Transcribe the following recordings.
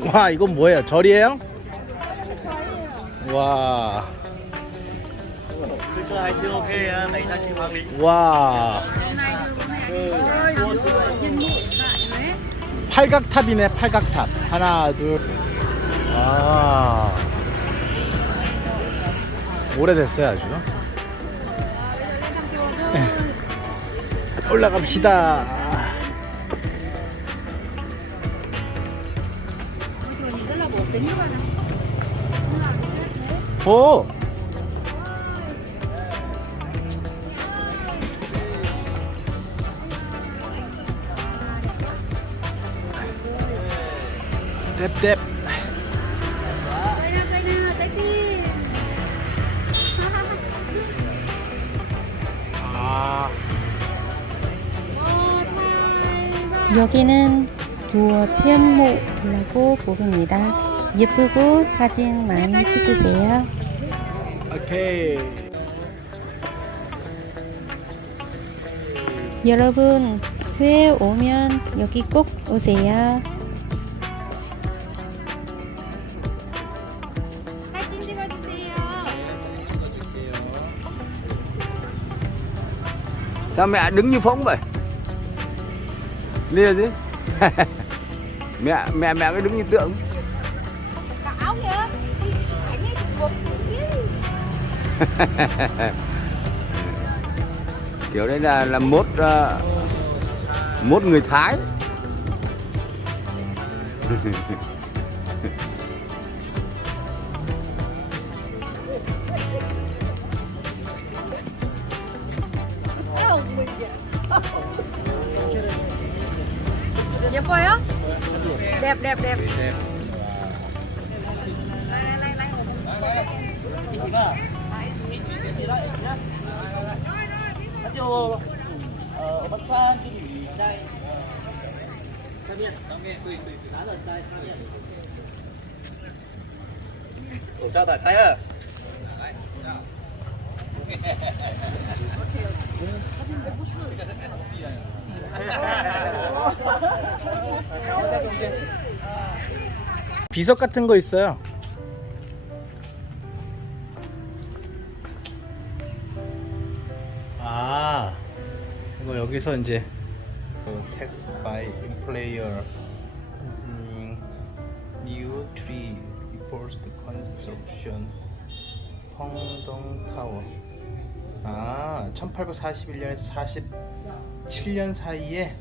와 이건 뭐예요? 절이에요? 와. 와. 팔각탑이네 팔각탑 하나 둘 아. 오래됐어요 아주 네. 올라갑시다 오 뎁뎁 아 여기는 두어 텐모라고 부릅니다. 예쁘고 사진 많이 찍으세요. 오케이 여러분 회에 오면 여기 꼭 오세요. 사진 찍어주세요. sao mẹ đứng như phóng vậy lia chứ mẹ mẹ mẹ cứ đứng như tượng kiểu đấy là là mốt ờ, mốt người thái 예뻐요? đẹp đẹp đẹp. Khẩu Tay à? 비석 같은 거 있어요 아 이거 여기서 이제 text by employer 음, new tree proposed construction 펑동 타워 아 1841년에서 47년 사이에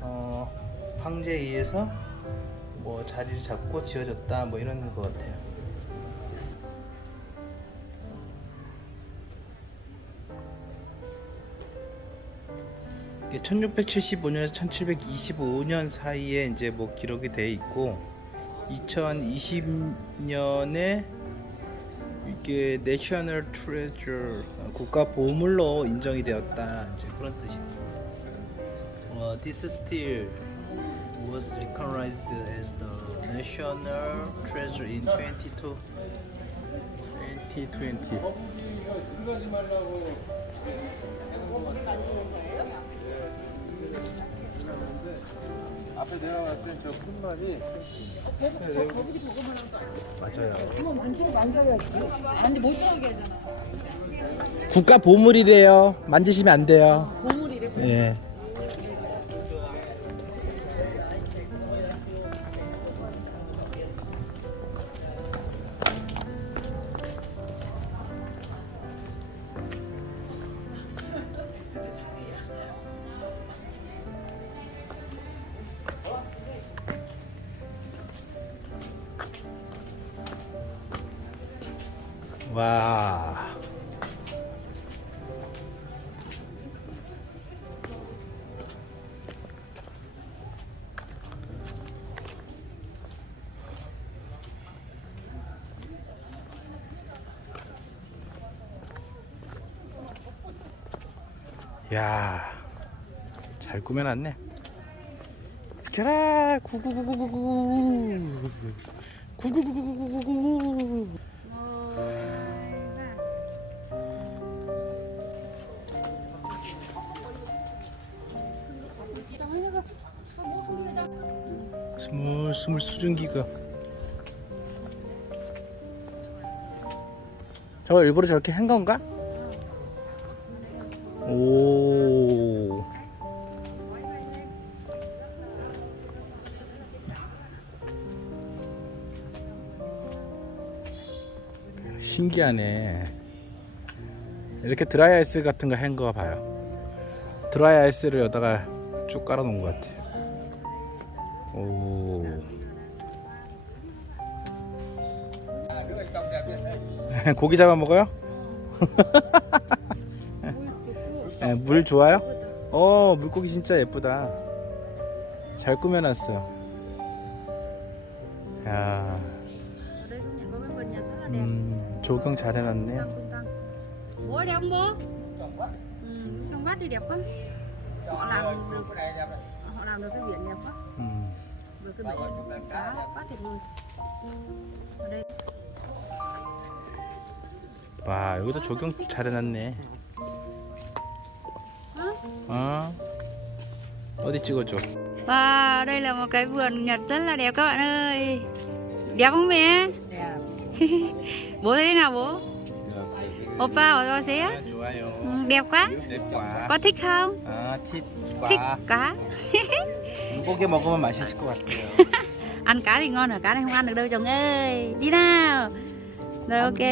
어, 황제에 의해서 뭐 자리를 잡고 지어졌다 뭐 이런 것 같아요. 이게 1675년에서 1725년 사이에 이제 뭐 기록이 돼 있고 2020년에 이게 내셔널 트레저 국가 보물로 인정이 되었다 이제 그런 뜻이에요. 어, this still was recognized as the national treasure in 22 2020. 앞에 내려갈 때저 큰 말이 맞아요. 국가 보물이래요. 만지시면 안 돼요. 보물이래. 예. 와. 야, 잘 꾸며놨네. 가라, 구구구구구구. 구구구구구구구. 스물스물 수증기가. 저거 일부러 저렇게 한 건가? 오. 신기하네. 이렇게 드라이 아이스 같은 거 한 거 봐요. 드라이 아이스를 여기다가 쭉 깔아 놓은 것 같아요 오 고기 잡아 먹어요? 네, 물 좋아요? 어 물고기 진짜 예쁘다 잘 꾸며놨어요 야 Ở đây cũng có cái vườn nhà rất là đẹp. 음, 조경 잘 해놨네 Tăng, tung tăng. Bố ở đây không bố? Ừ, trong vắt đi đẹp quá. Họ làm được họ làm được cái biển đẹp quá. 음. Rồi cái biển cá quá tuyệt vời. Ở đây 와 여기도 조경 잘 해놨네 어? 어디 찍어줘 Wow, đây là một cái vườn Nhật rất là đẹp các bạn ơi. Đẹp không mẹ? đẹp. bố thấy thế nào bố? Oppa ở đâu xé? 좋아요 Ừ, đẹp quá. 과 Có thích không? 아, tit Thích 과 cá. 물 고기 먹으면 맛있을 것 같아요 ăn cá thì ngon ở cá này không ăn được đâu chồng ơi. Đi nào. Rồi ok, đi,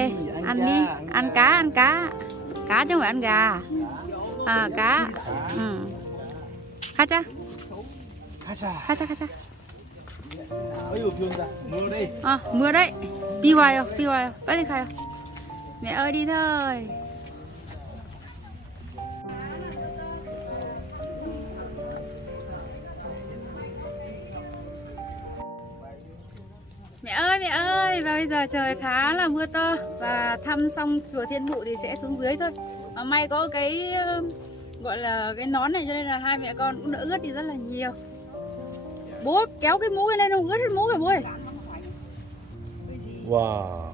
ăn ăn cá, đi. ăn Ăn cá. cá, ăn cá. Cá chứ không phải ăn gà. À cá. Ừ. 가자. 가자 가자 가자. 어이구 비 온다 뭐래 À, mưa đấy. Đi vào, đi vào. 빨리 가요. Mẹ ơi đi thôi. ơi, và bây giờ trời khá là mưa to và thăm xong chùa Thiên Mụ thì sẽ xuống dưới thôi. Mà may có cái ờ, gọi là cái nón này cho nên là hai mẹ con cũng đỡ ướt đi rất là nhiều. Bố kéo cái mũ lên không ướt hết mũ rồi bố ơi. 와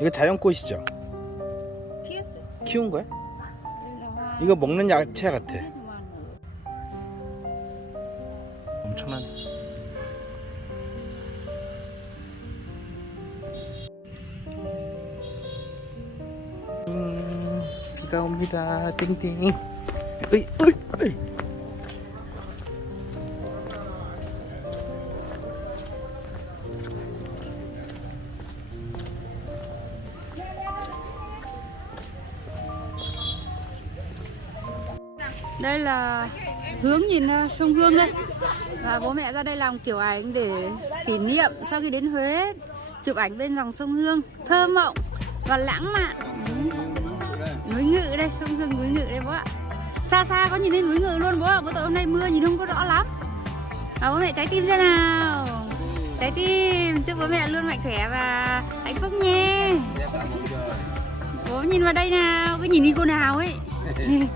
이거 자연꽃이죠? 키웠어요. 키운 거야? Đây là hoa. 이거 먹는 야채 같아 Hết hoa nở. 엄청난 camera ting ting ui ui ui. Đây là hướng nhìn ờ, sông Hương đây. Và bố mẹ ra đây làm kiểu ảnh để kỷ niệm sau khi đến Huế, chụp ảnh bên dòng sông Hương. Thơ mộng và lãng mạn. Núi Ngự đây, sông Hương núi Ngự đây bố ạ. Xa xa có nhìn thấy núi Ngự luôn bố ạ. Bố tội hôm nay mưa nhìn không có rõ lắm. À, Bố mẹ trái tim ra nào. Trái tim, chúc bố mẹ luôn mạnh khỏe và hạnh phúc nhé. Bố nhìn vào đây nào, cứ nhìn đi cô nào ấy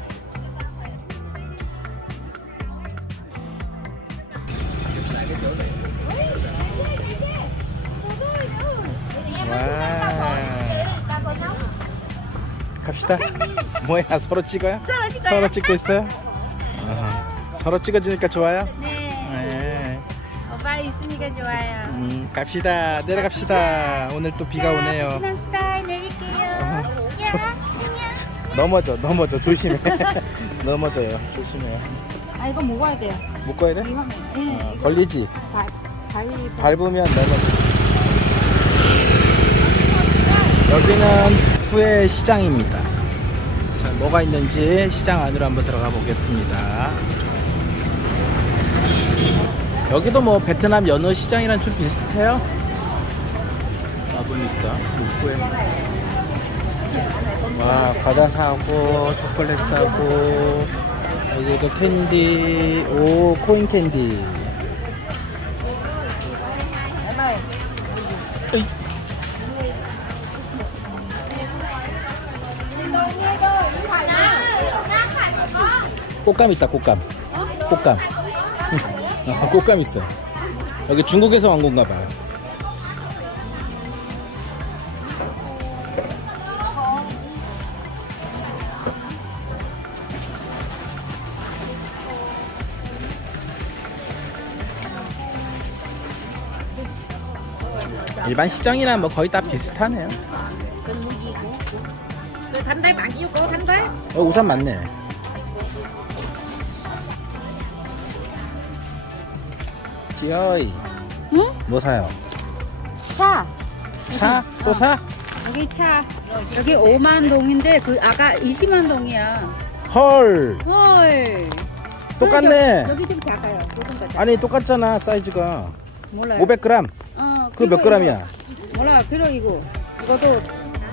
갑시다. 뭐야 서로 찍어요? 서로 찍어요? 서로 찍고 있어요? 서로 찍어주니까 좋아요? 네. 네. 오빠 있으니까 좋아요. 음, 갑시다. 내려갑시다. 오늘 또 비가 오네요. 베트남 스타일 내릴게요. 넘어져 넘어져. 조심해. 넘어져요. 조심해요 아 이거 먹어야 돼요. 묶어야 돼? 이거 네. 어, 걸리지? 발, 발이 밟으면 넘어져. 여기는 후에 시장입니다. 자, 뭐가 있는지 시장 안으로 한번 들어가 보겠습니다. 여기도 뭐 베트남 연어 시장이랑 좀 비슷해요? 와보니까. 입구에 와 과자 사고 초콜릿 사고 여기도 캔디 오 코인 캔디 꽃감 있다 꽃감 꽃감 어, 꽃감 있어 여기 중국에서 온 건가 봐요 일반 시장이나 뭐 거의 다 비슷하네요. 그 담배 많이 오고 담배? 어, 우산 맞네. 지어이. 응? 뭐 사요? 차 차? 또 사? 여기 차 여기 5만 동인데 그 아까 20만 동이야 헐. 헐 똑같네. 여기, 여기 좀 작아요 조금 더 작아 아니 똑같잖아 사이즈가. 몰라요 500g. 어, 그거 몇 그리고 g이야? 이거- 몰라 그리고 이거 이것도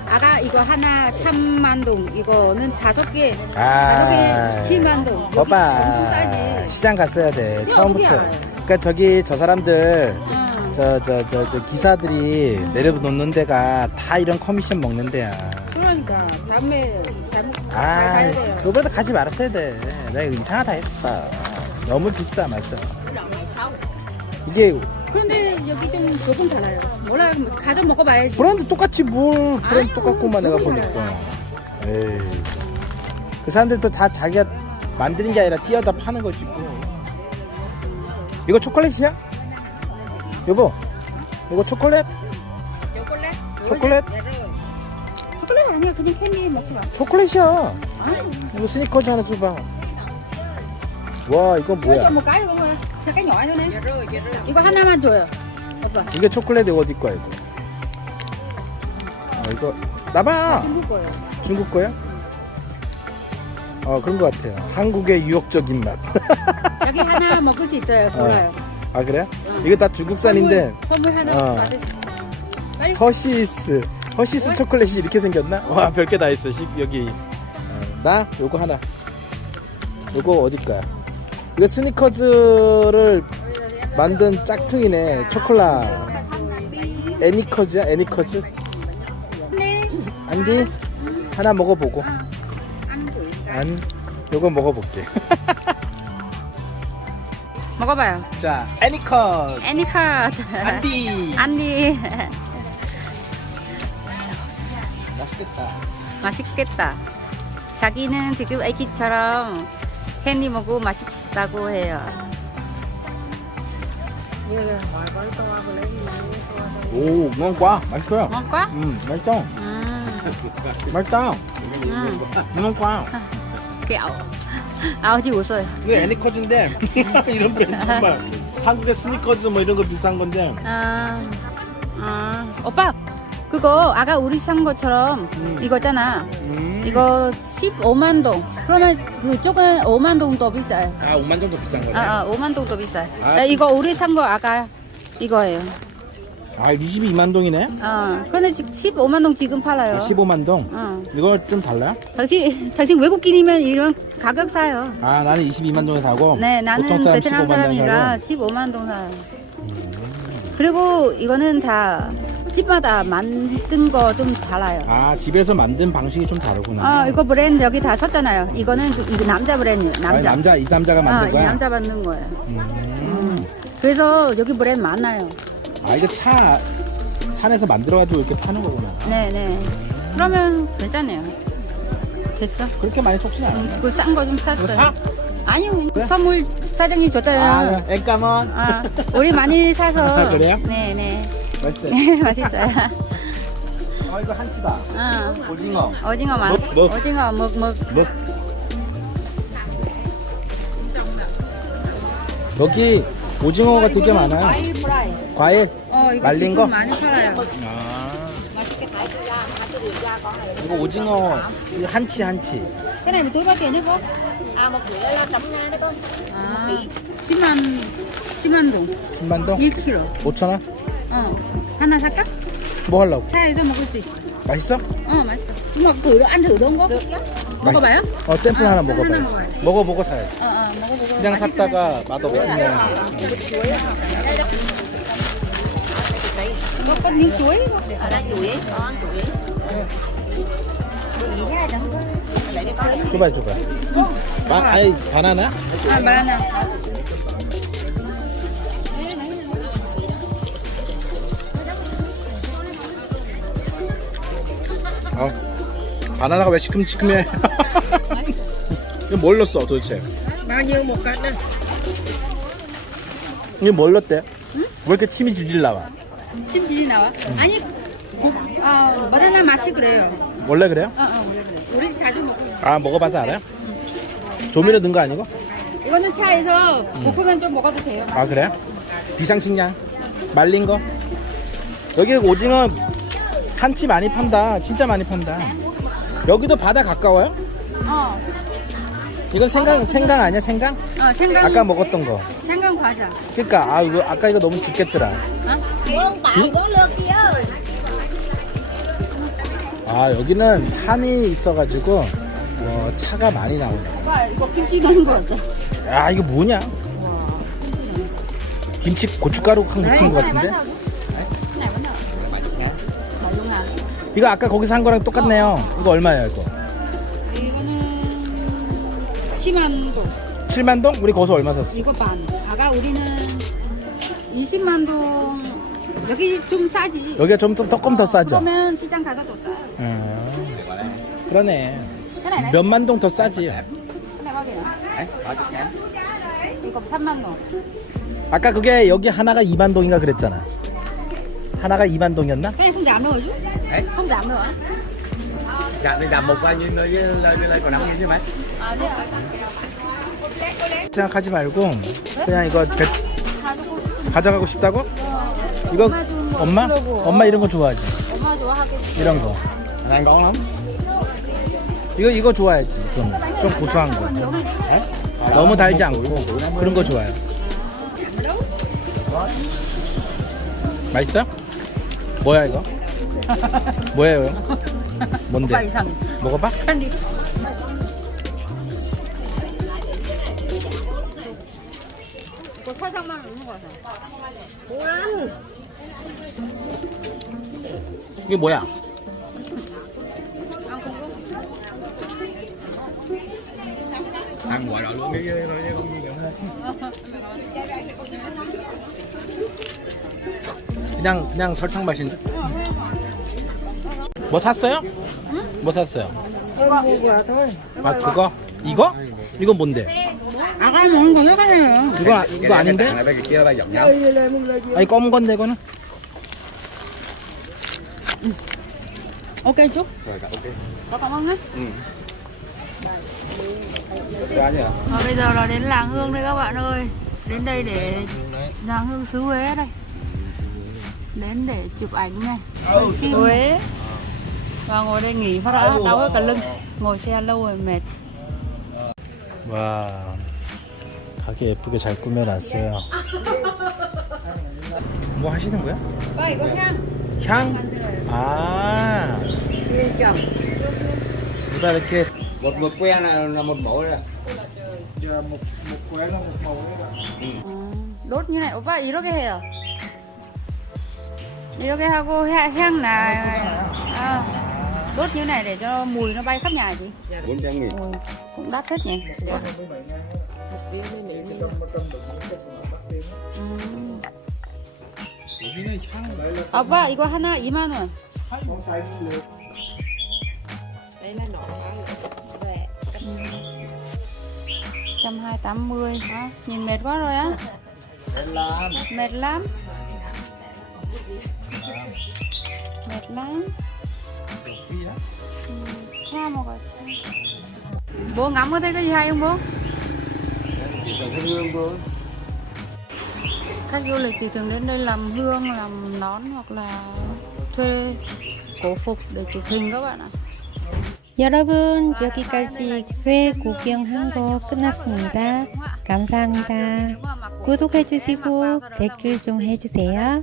아까 이거 하나 3만 동 이거는 다섯 개 다섯 아. 개 7만 동 여기 봐봐. 싸지 시장 갔어야 돼. 처음부터. 그러니까 저기 저 사람들 응. 저저 저 저 기사들이 내려놓는 데가 다 이런 커미션 먹는 데야. 그러니까 다음에 잘못 잘 아, 가야 돼요 그거보다 가지 말았어야 돼. 내가 이거 이상하다 했어. 너무 비싸, 맞아. 이게 그런데 여기 좀 조금 달라요 몰라 뭐 가서 먹어봐야지 브랜드 똑같지 뭘 브랜드 아유, 똑같고만 내가 그건 보니까. 에이. 그 사람들도 다 자기가 만드는 게 아니라 띄어다 파는 거지 뭐. 이거 초콜릿이야? 여보, 이거 초콜릿? 초콜릿 초콜릿? 초콜릿 아니야 그냥 캔디 먹지 마 초콜릿이야. 이거 스니커즈 하나 줘봐. 와, 이거 cho 뭐야? thôi nè. 이거 하나만 줘요. 오빠. 이게 초콜릿 어디 거야 이거? 어, 이거 나봐. 중국 거예요. 중국 거야? 어 그런 것 같아요. 한국의 유혹적인 맛. 여기 하나 먹을 수 있어요. 몰라요. 아 그래? 이거 다 중국산인데 선물, 선물 하나 어. 받을 빨리 허시스 허시스 왜? 초콜릿이 이렇게 생겼나? 와 별게 다 있어. 십 여기 어, 나 요거 하나. 요거 어디 거야? 이거 스니커즈를 만든 짝퉁이네. 초콜라. 애니커즈야? 애니커즈? 네. 안디 하나 먹어보고. thử. 안 요거 먹어볼게. 먹어봐요. 자 애니커즈. 애니카. 안디. 안디. 맛있겠다. 맛있겠다. 자기는 지금 애기처럼 캔디 먹고 맛있다고 해요. 오, quá, 맛있어요. quá. 음, 맛있어. 음, 맛있다. 음, ngon quá. kẹo. 아, 어디 웃어요. 이거 애니커즈인데 이런 브랜드 정말 한국의 스니커즈 뭐 이런 거 비싼 건데 아, 아, 오빠 그거 아까 우리 산 것처럼 음. 이거잖아. 음. 이거 15만 동. 그러면 그쪽은 5만 동 더 비싸요. 아 5만 정도 비싼 거네. 아, 아, 아 5만 동 더 비싸요. 아, 아, 이거 우리 산 거 아까 이거예요. 22만 동이네. 어, 그런데 지- 15만 동 지금 팔아요. 15만 동. 어. 이거 좀 달라? 당신 당신 외국인이면 이런 가격 사요. 아 나는 22만 동에 사고 네, 나는 보통 사람 베트남 15만 동 사람이니까 사고 15만 동 사요. 그리고 이거는 다 집마다 만든 거 좀 달라요. 아 집에서 만든 방식이 좀 다르구나. 아, 이거 브랜드 여기 다 썼잖아요. 이거는 그- 이거 남자 브랜드, 아니, 남자. 남자 이 남자가 아, 만든 이 거야. 남자 만든 거예요. 음. 그래서 여기 브랜드 많아요. 아 이거 차 산에서 만들어가지고 이렇게 파는 거구나. 네, 네. 그러면 괜찮네요. 됐어. 그렇게 많이 속지 않아. 그싼 거 좀 샀어요. 사? 아니요, 그래? 선물 사장님 줬잖아요. 아, 앵까먼. 아, 우리 많이 사서. 아, 그래요? 네, 네. 맛있어요. 맛있어요. 아 이거 한치다. 아, 오징어. 오징어 많. 먹, 먹. 오징어 먹 먹. 뭐? 여기 오징어가 되게 많아요. 과일. 어, 이거 말린 지금 거? 많이 팔아요. 아. 이거 오징어 이 한치 한치. cái này một túi bao tiền nữa cô? à một rưỡi là chấm ngay đó con 아, 10만 10만 동. 10만 동? 1kg. 5천 원? 어. 하나 살까? 뭐 하려고? 차에서 먹을 수 있어. 맛있어? 어, 맛있어. 이거 thử ăn thử đúng không? 먹어봐요? 어 샘플 아, 하나 샘플 먹어봐요. 하나 먹어요. 먹어보고 사야지. 어, 어, 먹어보고. 그냥 맛있으면 샀다가 맛없으면 có có miếng chuối ở đây chuối con chuối 줘봐 줘봐. 바, 아니 바나나? 아, 바나나. 어. 바나나가 왜 시큼시큼해? 이거 뭘 넣었어 도대체? một cân đây 이게 뭘 넣었대? 왜 이렇게 침이 줄줄 나와? 침 진이 나와? 아니 아 바나나 맛이 그래요 원래 그래요? 어, 어, 그래, 그래. 우리 자주 먹어 아 먹어봐서 알아요? 조미료 넣은 거 아니고? 이거는 차에서 볶으면 좀 먹어도 돼요 아 그래요? 비상식량 말린 거 여기 오징어 한치 많이 판다 진짜 많이 판다 여기도 바다 가까워요? 어, 이건 생강 생강 아니야 생강? 어 생강 아까 먹었던 거. 생강 과자. 그러니까 아 이거 아까 이거 너무 죽겠더라. 아 여기는 산이 있어가지고 어, 차가 많이 나오네. 오빠 이거 김치 넣은 거 같아 야 이거 뭐냐? 김치 고춧가루 한 묻힌 거 같은데? 이거 아까 거기서 한 거랑 똑같네요. 이거 얼마예요 이거 이거는 10만 동. 7만 동? 우리 거기서 얼마 샀어? 이거 반. 아까 우리는 20만 동. 여기 좀 싸지. 여기가 좀, 좀 조금 더 싸죠? 그러면 시장 가서 더 싸. 음, 그러네. này 몇만 동 더 싸지? bao nhiêu 이거 3만 동. 아까 그게 여기 하나가 2만 동인가 그랬잖아. 하나가 2만 동이었나? giảm nữa hả chú không giảm nữa hả? Dạ thì giảm một bao nhiêu nữa với lời còn 5 nghìn chứ mấy 생각하지 말고 그냥 이거 배- 가져가고 싶다고? 이거 엄마? 엄마 이런 거 좋아하지 엄마 좋아하겠지 이런 거 Anh lắm 이거 이거 좋아해지 좀, 좀 고소한 거 너무 달지 않고 그런 거 좋아요 맛있어? 뭐야 이거? 뭐예요? 뭔데? 오빠 이상 먹어봐? 캔디 이거 사장만 먹는 거 같아 이게 뭐야? ăn gọi luôn cái 그냥 그냥 설탕 맛인데? 뭐 샀어요? 뭐 샀어요? 아 그거? 이거? 이건 뭔데? 아가 먹는 거 이거 해요 이거 아- 이거 아닌데? Này bây giờ kia bây giọng nhau 아니 검은 건데 이거는? ok chú Rồi ok có cảm ơn nhé Qua nhỉ Và bây giờ là đến làng Hương đây các bạn ơi Đến đây để làng Hương xứ Huế đây Đến để chụp ảnh này Quay phim Huế Và ngồi đây nghỉ phát đã đau hết cả lưng Ngồi xe lâu rồi mệt 와 가게 예쁘게 잘 꾸며놨어요 뭐 하시는 거야? Vậy có nhá 향? 아 누가 이렇게 Một một que là là một mẫu rồi giờ một một quẻ là một màu đấy Đốt như này, 오빠 이렇게 해요 이렇게 하고 향, 향 này à, Đốt như này để cho mùi nó bay khắp nhà chị 400 nghìn Ôi, cũng đắt hết nhỉ 음. 여기는 향 아빠 이거 하나 2만 원. món xay cũng được trăm hai tám mươi hả? Nhìn mệt quá rồi á. Mệt lắm. Mệt lắm. Ừ, Cha Bố ngắm có thấy cái gì hay không bố? Khách du lịch thì thường đến đây làm hương, làm nón hoặc là thuê cổ phục để chụp hình các bạn ạ. 여러분 여기까지 회 구경 한 거 끝났습니다. 감사합니다. 구독해주시고 댓글 좀 해주세요.